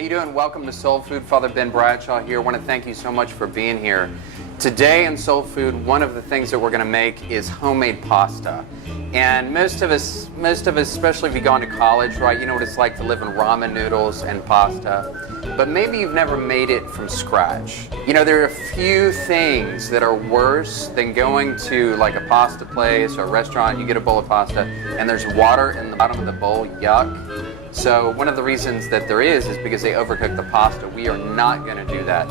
you doing? Welcome to Soul Food. Father Ben Bradshaw here. I want to thank you so much for being here. Today in Soul Food, one of the things that we're going to make is homemade pasta. And most of us, especially if you've gone to college, right, you know what it's like to live in ramen noodles and pasta. But maybe you've never made it from scratch. You know, there are a few things that are worse than going to like a pasta place or a restaurant, you get a bowl of pasta, and there's water in the bottom of the bowl. Yuck. So one of the reasons that there is because they overcook the pasta. We are not going to do that.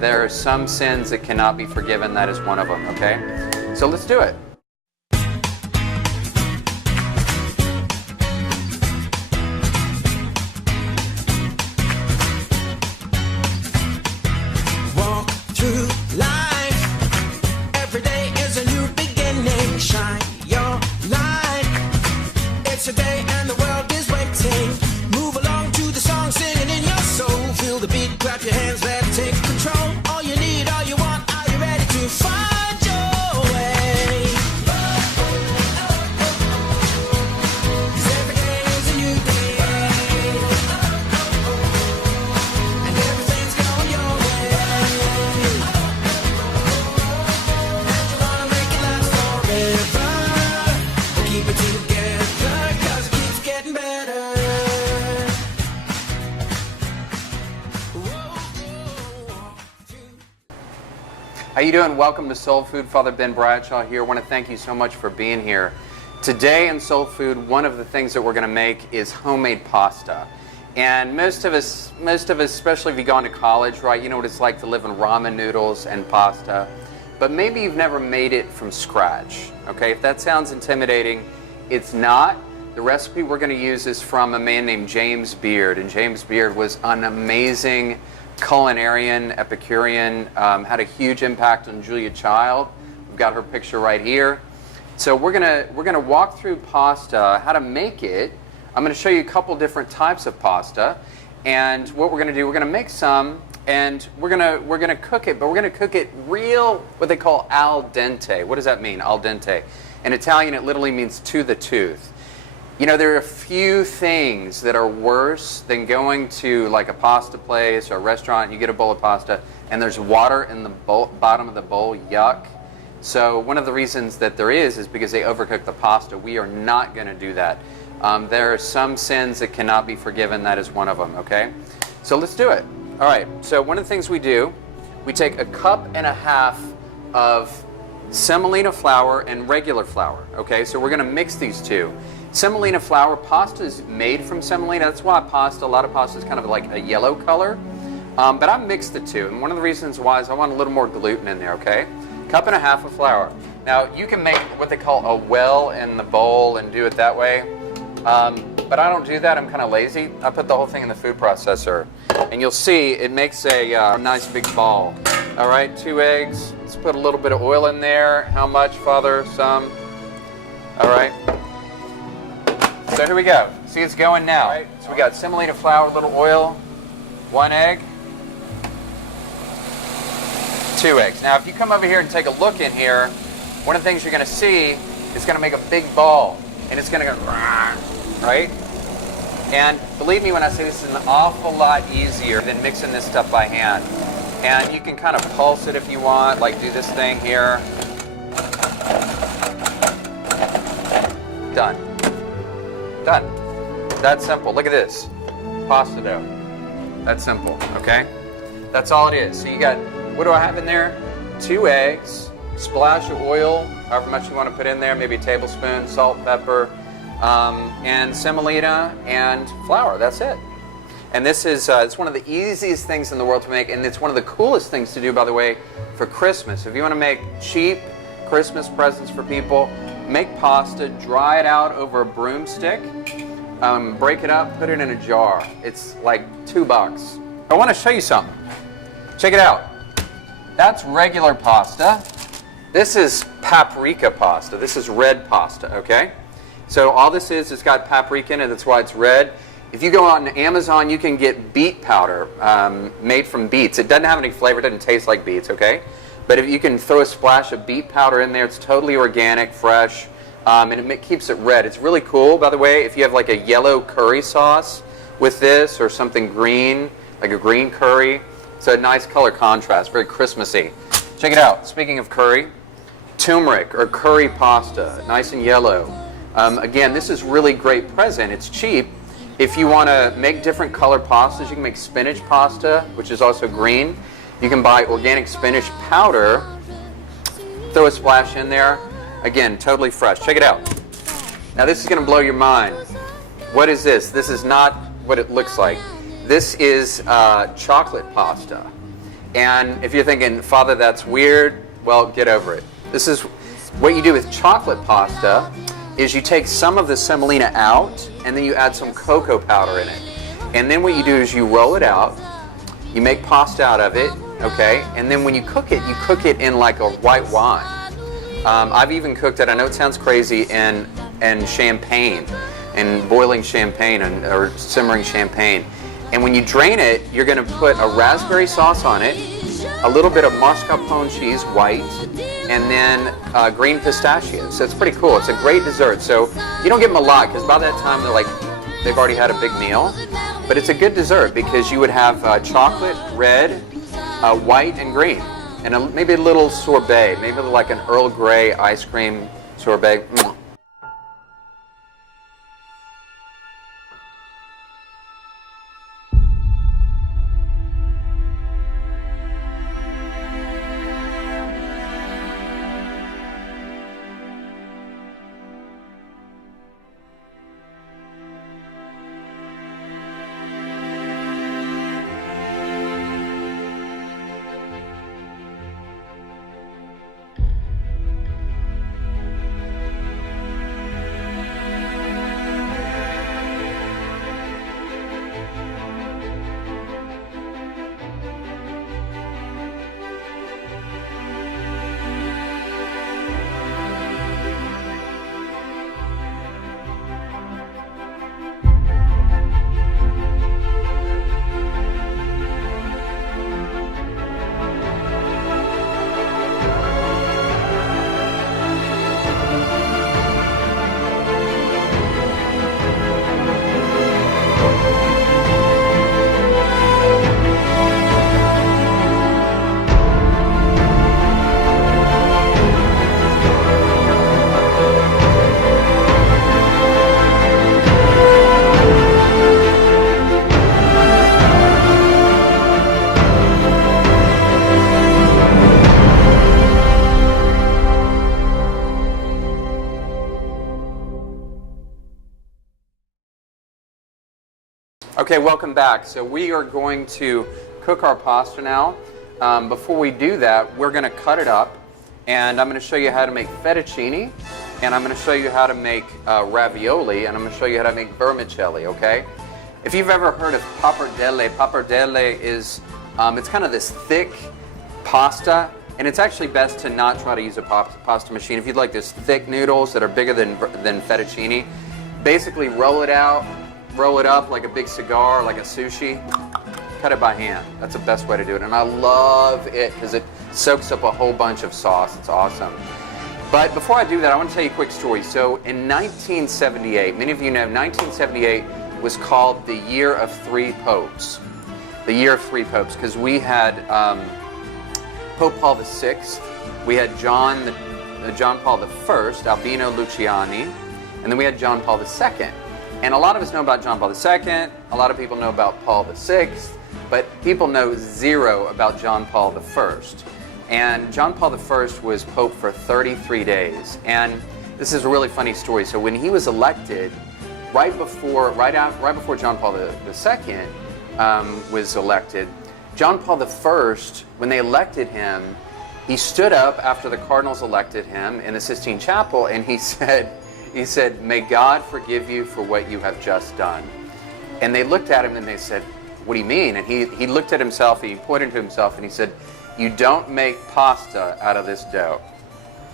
There are some sins that cannot be forgiven. That is one of them, okay? So let's do it. Walk through life. Every day is a new beginning. Shine your light. It's a day and the world is waiting. Move along to the song, singing in your soul. Feel the beat, clap your hands, let's take control. All you need, all you want, are you ready to find your way? 'Cause every day is a new day. And everything's going your way. And you wanna make it last forever. Keep it together, 'cause it keeps getting better. How you doing? Welcome to Soul Food. Father Ben Bradshaw here. I want to thank you so much for being here. Today in Soul Food, one of the things that we're going to make is homemade pasta. And most of us, especially if you've gone to college, right, you know what it's like to live in ramen noodles and pasta. But maybe you've never made it from scratch. Okay, if that sounds intimidating, it's not. The recipe we're going to use is from a man named James Beard. And James Beard was an amazing culinarian, Epicurean, had a huge impact on Julia Child. We've got her picture right here. So we're gonna walk through pasta, how to make it. I'm gonna show you a couple different types of pasta, and what we're gonna do, we're gonna make some, and we're gonna cook it, but we're gonna cook it real, what they call al dente. What does that mean, al dente? In Italian, it literally means to the tooth. You know, there are a few things that are worse than going to like a pasta place or a restaurant, you get a bowl of pasta, and there's water in the bottom of the bowl. Yuck. So one of the reasons that there is because they overcook the pasta. We are not going to do that. There are some sins that cannot be forgiven. That is one of them, okay? So let's do it. All right, so one of the things we do, we take 1.5 cups of semolina flour and regular flour, okay? So we're going to mix these two. Semolina flour, pasta is made from semolina. That's why a lot of pasta is kind of like a yellow color. But I mixed the two. And one of the reasons why is I want a little more gluten in there, okay? 1.5 cups of flour. Now, you can make what they call a well in the bowl and do it that way. But I don't do that. I'm kind of lazy. I put the whole thing in the food processor. And you'll see it makes a nice big ball. All right, 2 eggs. Let's put a little bit of oil in there. How much, Father? Some. All right. So here we go. See, it's going now. Right. So we got semolina flour, a little oil, 1 egg, 2 eggs. Now, if you come over here and take a look in here, one of the things you're going to see is going to make a big ball, and it's going to go, right? And believe me when I say this is an awful lot easier than mixing this stuff by hand. And you can kind of pulse it if you want, like do this thing here. Done. Done. That's simple. Look at this. Pasta dough. That's simple, okay? That's all it is. So you got, what do I have in there? 2 eggs, splash of oil, however much you want to put in there, maybe a tablespoon, salt, pepper, and semolina and flour. That's it. And this is, it's one of the easiest things in the world to make, and it's one of the coolest things to do, by the way, for Christmas. If you want to make cheap Christmas presents for people, make pasta, dry it out over a broomstick, break it up, put it in a jar. It's like $2. I want to show you something. Check it out. That's regular pasta. This is paprika pasta. This is red pasta, okay? So all this is, it's got paprika in it. That's why it's red. If you go on Amazon, you can get beet powder made from beets. It doesn't have any flavor. It doesn't taste like beets, okay? But if you can throw a splash of beet powder in there, it's totally organic, fresh, and it keeps it red. It's really cool, by the way. If you have like a yellow curry sauce, with this or something green, like a green curry. It's a nice color contrast, very Christmassy. Check it out. Speaking of curry, turmeric or curry pasta, nice and yellow. Again, this is really great present. It's cheap. If you want to make different color pastas, you can make spinach pasta, which is also green. You can buy organic spinach powder, throw a splash in there. Again, totally fresh. Check it out. Now this is going to blow your mind. What is this? This is not what it looks like. This is chocolate pasta. And if you're thinking, Father, that's weird, well, get over it. This is what you do with chocolate pasta is you take some of the semolina out and then you add some cocoa powder in it. And then what you do is you roll it out, you make pasta out of it, okay? And then when you cook it in like a white wine. I've even cooked it, I know it sounds crazy, in champagne, in boiling champagne or simmering champagne. And when you drain it, you're going to put a raspberry sauce on it, a little bit of mascarpone cheese, white, and then green pistachios. So it's pretty cool. It's a great dessert. So you don't give them a lot because by that time they've already had a big meal. But it's a good dessert because you would have chocolate, red, white, and green. And maybe a little sorbet, maybe like an Earl Grey ice cream sorbet. Okay, welcome back. So we are going to cook our pasta now. Before we do that, we're going to cut it up, and I'm going to show you how to make fettuccine, and I'm going to show you how to make ravioli, and I'm going to show you how to make vermicelli, okay? If you've ever heard of pappardelle is, it's kind of this thick pasta, and it's actually best to not try to use a pasta machine. If you'd like this thick noodles that are bigger than fettuccine, basically roll it out, roll it up like a big cigar, like a sushi, cut it by hand. That's the best way to do it. And I love it because it soaks up a whole bunch of sauce. It's awesome. But before I do that, I want to tell you a quick story. So in 1978, many of you know 1978 was called the Year of Three Popes. The Year of Three Popes, because we had Pope Paul VI, we had John Paul I, Albino Luciani, and then we had John Paul II. And a lot of us know about John Paul II, a lot of people know about Paul VI, but people know zero about John Paul I. And John Paul I was Pope for 33 days. And this is a really funny story. So when he was elected, right before John Paul II was elected, John Paul I, when they elected him, he stood up after the cardinals elected him in the Sistine Chapel, and he said, "May God forgive you for what you have just done." And they looked at him and they said, "What do you mean?" And he looked at himself, he pointed to himself, and he said, "You don't make pasta out of this dough."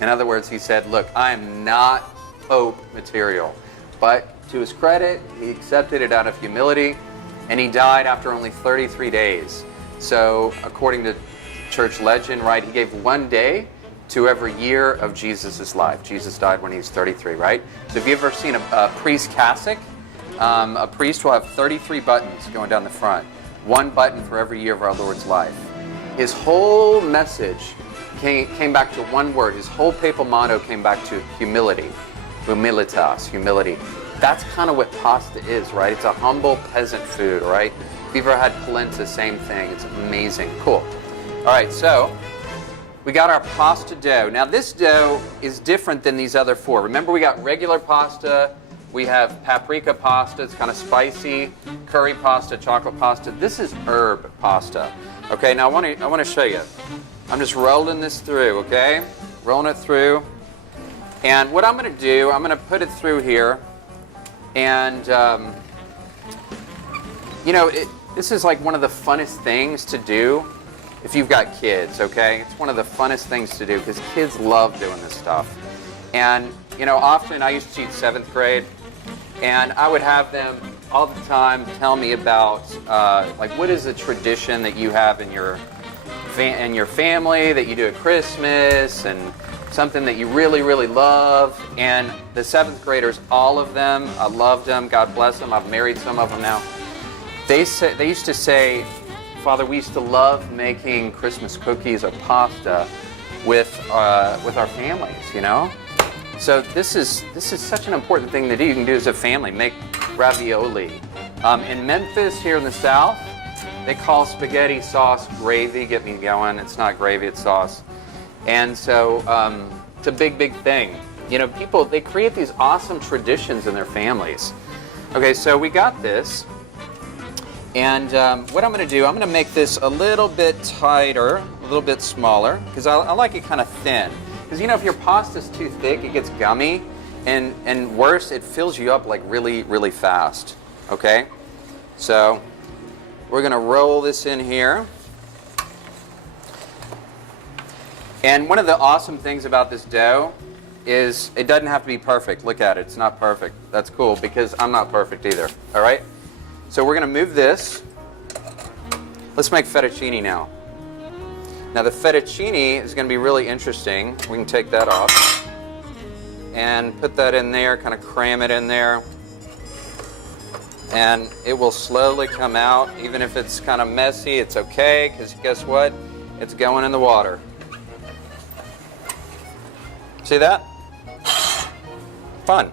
In other words, he said, "Look, I am not Pope material." But to his credit, he accepted it out of humility, and he died after only 33 days. So according to church legend, right, he gave 1 day to every year of Jesus' life. Jesus died when he was 33, right? So if you've ever seen a priest cassock, a priest will have 33 buttons going down the front. One button for every year of our Lord's life. His whole message came back to one word. His whole papal motto came back to humility. Humilitas, humility. That's kind of what pasta is, right? It's a humble peasant food, right? If you've ever had polenta, same thing. It's amazing. Cool. All right, so we got our pasta dough. Now this dough is different than these other four. Remember, we got regular pasta, we have paprika pasta, it's kind of spicy, curry pasta, chocolate pasta. This is herb pasta. Okay, now I want to show you. I'm just rolling this through, okay? Rolling it through. And what I'm going to do, I'm going to put it through here. And, you know, this is like one of the funnest things to do if you've got kids, okay? It's one of the funnest things to do because kids love doing this stuff. And, you know, often I used to teach 7th grade, and I would have them all the time tell me about, like, what is a tradition that you have in your family that you do at Christmas, and something that you really, really love. And the 7th graders, all of them, I loved them, God bless them, I've married some of them now. They used to say, Father, we used to love making Christmas cookies or pasta with our families, you know? So this is such an important thing to do. You can do as a family, make ravioli. In Memphis, here in the South, they call spaghetti sauce gravy. Get me going. It's not gravy, it's sauce. And so it's a big, big thing. You know, people, they create these awesome traditions in their families. Okay, so we got this. And what I'm going to do, I'm going to make this a little bit tighter, a little bit smaller, because I like it kind of thin. Because, you know, if your pasta's too thick, it gets gummy. And worse, it fills you up like really, really fast. Okay? So we're going to roll this in here. And one of the awesome things about this dough is it doesn't have to be perfect. Look at it. It's not perfect. That's cool because I'm not perfect either. All right? So we're going to move this. Let's make fettuccine now. Now the fettuccine is going to be really interesting. We can take that off and put that in there, kind of cram it in there. And it will slowly come out. Even if it's kind of messy, it's okay, because guess what? It's going in the water. See that? Fun.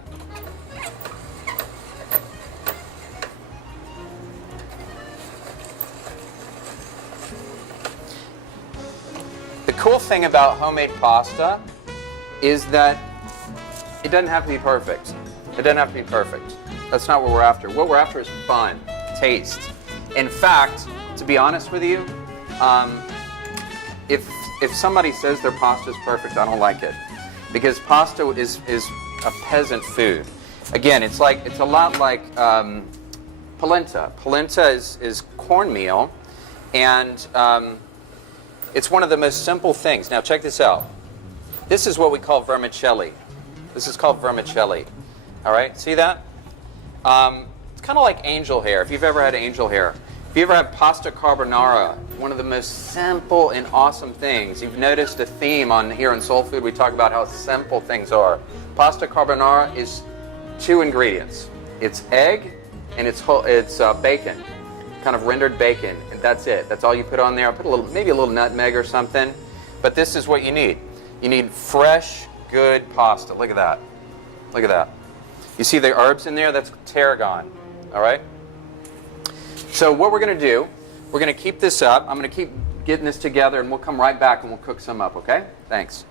The cool thing about homemade pasta is that it doesn't have to be perfect. It doesn't have to be perfect. That's not what we're after. What we're after is fun, taste. In fact, to be honest with you, if somebody says their pasta is perfect, I don't like it. Because pasta is a peasant food. Again, it's a lot like polenta. Polenta is cornmeal, and it's one of the most simple things. Now check this out. This is what we call vermicelli. This is called vermicelli. All right, see that? It's kind of like angel hair, if you've ever had angel hair. If you ever had pasta carbonara, one of the most simple and awesome things. You've noticed a theme here in Soul Food. We talk about how simple things are. Pasta carbonara is 2 ingredients. It's egg and it's bacon, kind of rendered bacon, and that's it. That's all you put on there. I'll put maybe a little nutmeg or something. But this is what you need. You need fresh, good pasta. Look at that. Look at that. You see the herbs in there? That's tarragon. All right? So what we're going to do, we're going to keep this up. I'm going to keep getting this together, and we'll come right back and we'll cook some up, okay? Thanks.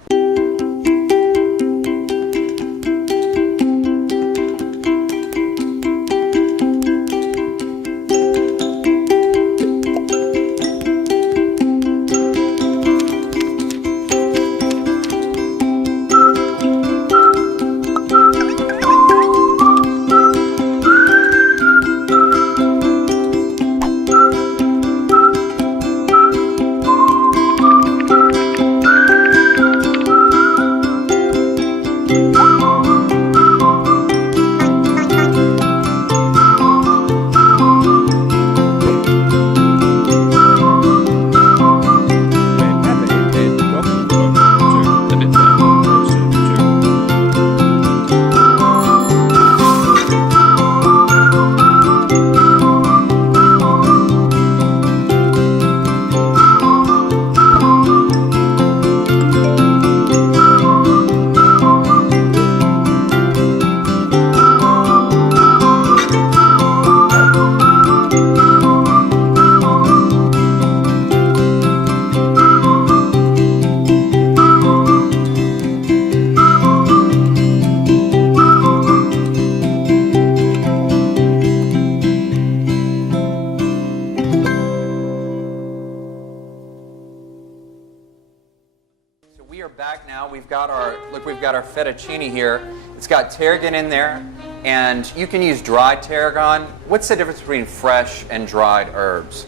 bag now. We've got our fettuccine here. It's got tarragon in there, and you can use dried tarragon. What's the difference between fresh and dried herbs?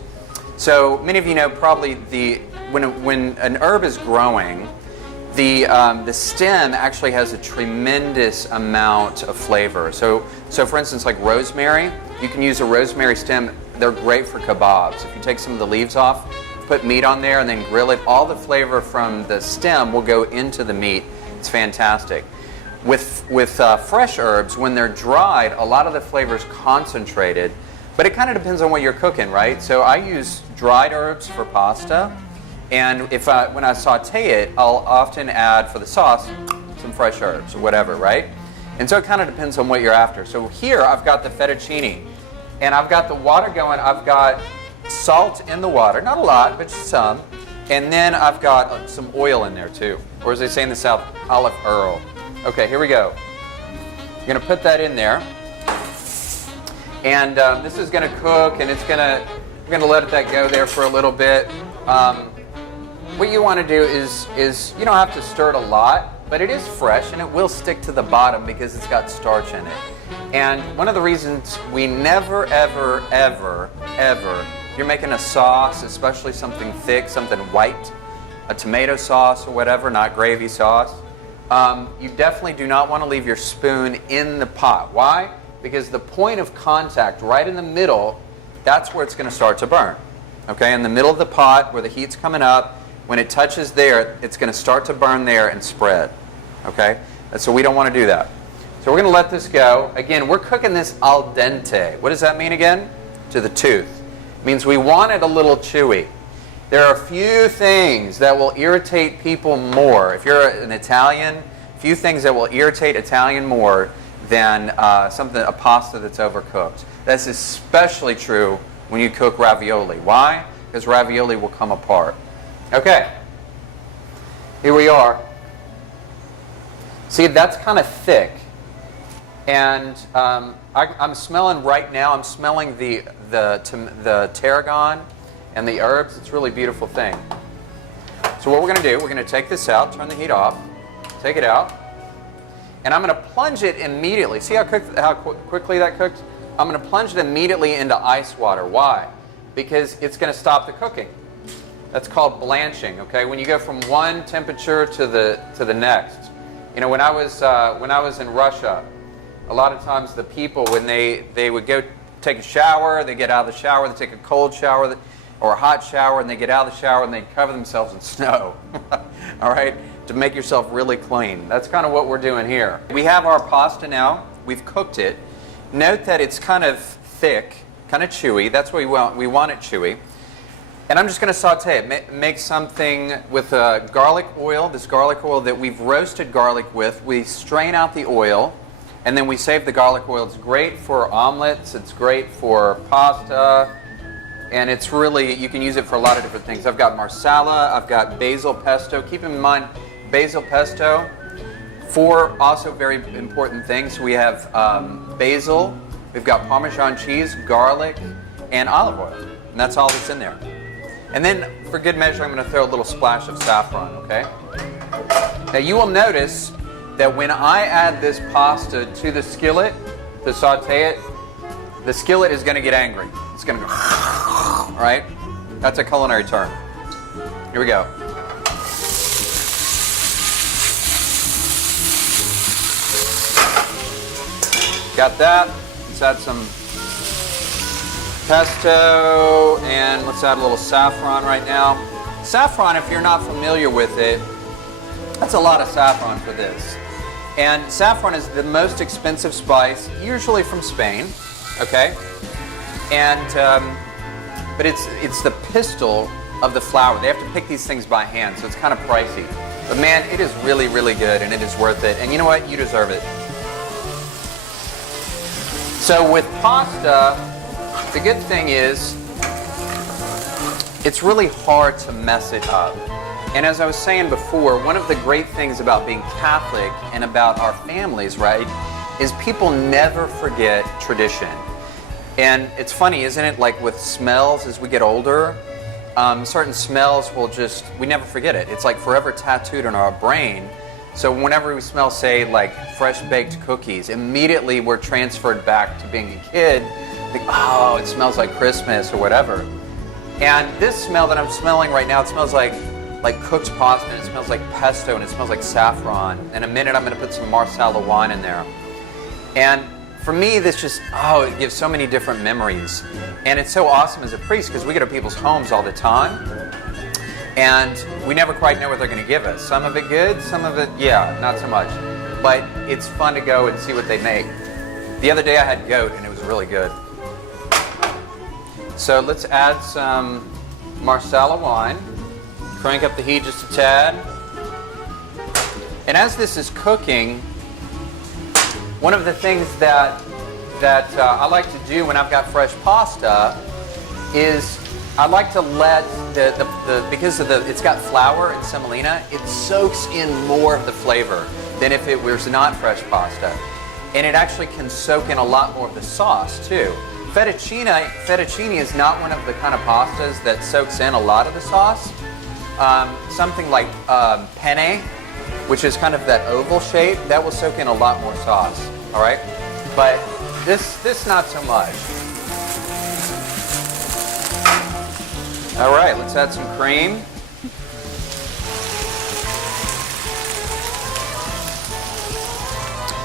So many of you know probably when an herb is growing, the stem actually has a tremendous amount of flavor. So for instance, like rosemary, you can use a rosemary stem. They're great for kebabs. If you take some of the leaves off, put meat on there and then grill it, all the flavor from the stem will go into the meat. It's fantastic. With fresh herbs, when they're dried, a lot of the flavor is concentrated, but it kind of depends on what you're cooking, right? So I use dried herbs for pasta, and when I saute it, I'll often add for the sauce some fresh herbs or whatever, right? And so it kind of depends on what you're after. So here I've got the fettuccine, and I've got the water going. I've got salt in the water, not a lot, but some. And then I've got some oil in there too. Or as they say in the South, olive oil. Okay, here we go. You're going to put that in there. And this is going to cook, and we're going to let that go there for a little bit. What you want to do is you don't have to stir it a lot, but it is fresh, and it will stick to the bottom because it's got starch in it. And one of the reasons we never, ever, ever, ever, if you're making a sauce, especially something thick, something white, a tomato sauce or whatever, not gravy sauce, you definitely do not want to leave your spoon in the pot. Why? Because the point of contact right in the middle, that's where it's going to start to burn. Okay, in the middle of the pot where the heat's coming up, when it touches there, it's going to start to burn there and spread. Okay, and so we don't want to do that. So we're going to let this go. Again, we're cooking this al dente. What does that mean again? To the tooth. It means we want it a little chewy. There are a few things that will irritate people more. If you're an Italian, few things that will irritate Italian more than a pasta that's overcooked. That's especially true when you cook ravioli. Why? Because ravioli will come apart. Okay, here we are. See, that's kind of thick. And I'm smelling right now, I'm smelling the tarragon and the herbs. It's a really beautiful thing. So what we're going to do, we're going to take this out, turn the heat off, take it out, and I'm going to plunge it immediately. See how quickly that cooked? I'm going to plunge it immediately into ice water. Why? Because it's going to stop the cooking. That's called blanching. Okay, when you go from one temperature to the next. You know, when I was in Russia, a lot of times the people, when they would go take a shower, they get out of the shower, they take a cold shower or a hot shower, and they get out of the shower and they cover themselves in snow. All right, to make yourself really clean. That's kind of what we're doing here. We have our pasta now. We've cooked it. Note that it's kind of thick, kind of chewy. That's what we want. We want it chewy. And I'm just going to saute it. Make something with garlic oil, this garlic oil that we've roasted garlic with. We strain out the oil, and then we save the garlic oil. It's great for omelets. It's great for pasta. And it's really, you can use it for a lot of different things. I've got marsala. I've got basil pesto. Keep in mind, basil pesto, 4 also very important things. We have basil. We've got Parmesan cheese, garlic, and olive oil. And that's all that's in there. And then, for good measure, I'm going to throw a little splash of saffron, okay? Now, you will notice that when I add this pasta to the skillet to saute it, the skillet is going to get angry. It's going to go, all right? That's a culinary term. Here we go. Got that. Let's add some pesto, and let's add a little saffron right now. Saffron, if you're not familiar with it, that's a lot of saffron for this. And saffron is the most expensive spice, usually from Spain, okay? And but it's the pistil of the flower. They have to pick these things by hand, so it's kind of pricey. But man, it is really, really good, and it is worth it. And you know what? You deserve it. So with pasta, the good thing is, it's really hard to mess it up. And as I was saying before, one of the great things about being Catholic and about our families, right, is people never forget tradition. And it's funny, isn't it, like with smells as we get older, certain smells will just, we never forget it. It's like forever tattooed in our brain. So whenever we smell, say, like fresh baked cookies, immediately we're transferred back to being a kid. Like, oh, it smells like Christmas or whatever. And this smell that I'm smelling right now, it smells like cooked pasta, and it smells like pesto, and it smells like saffron. In a minute, I'm going to put some Marsala wine in there. And for me, this just, oh, it gives so many different memories. And it's so awesome as a priest because we go to people's homes all the time. And we never quite know what they're going to give us. Some of it good, some of it, yeah, not so much. But it's fun to go and see what they make. The other day I had goat, and it was really good. So let's add some Marsala wine. Crank up the heat just a tad. And as this is cooking, one of the things that I like to do when I've got fresh pasta is I like to let because it's got flour and semolina, it soaks in more of the flavor than if it was not fresh pasta. And it actually can soak in a lot more of the sauce too. Fettuccine is not one of the kind of pastas that soaks in a lot of the sauce. Something like penne, which is kind of that oval shape, that will soak in a lot more sauce. All right, but this not so much. All right, let's add some cream.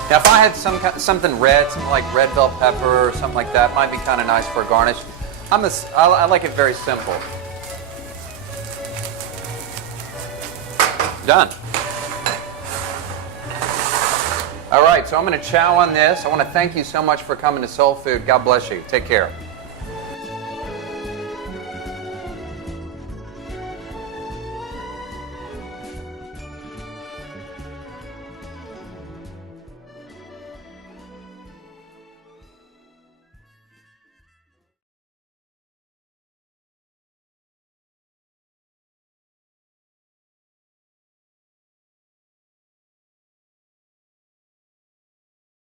Now, if I had something red, something like red bell pepper or something like that, might be kind of nice for a garnish. I like it very simple. Done. All right, so I'm going to chow on this. I want to thank you so much for coming to Soul Food. God bless you. Take care.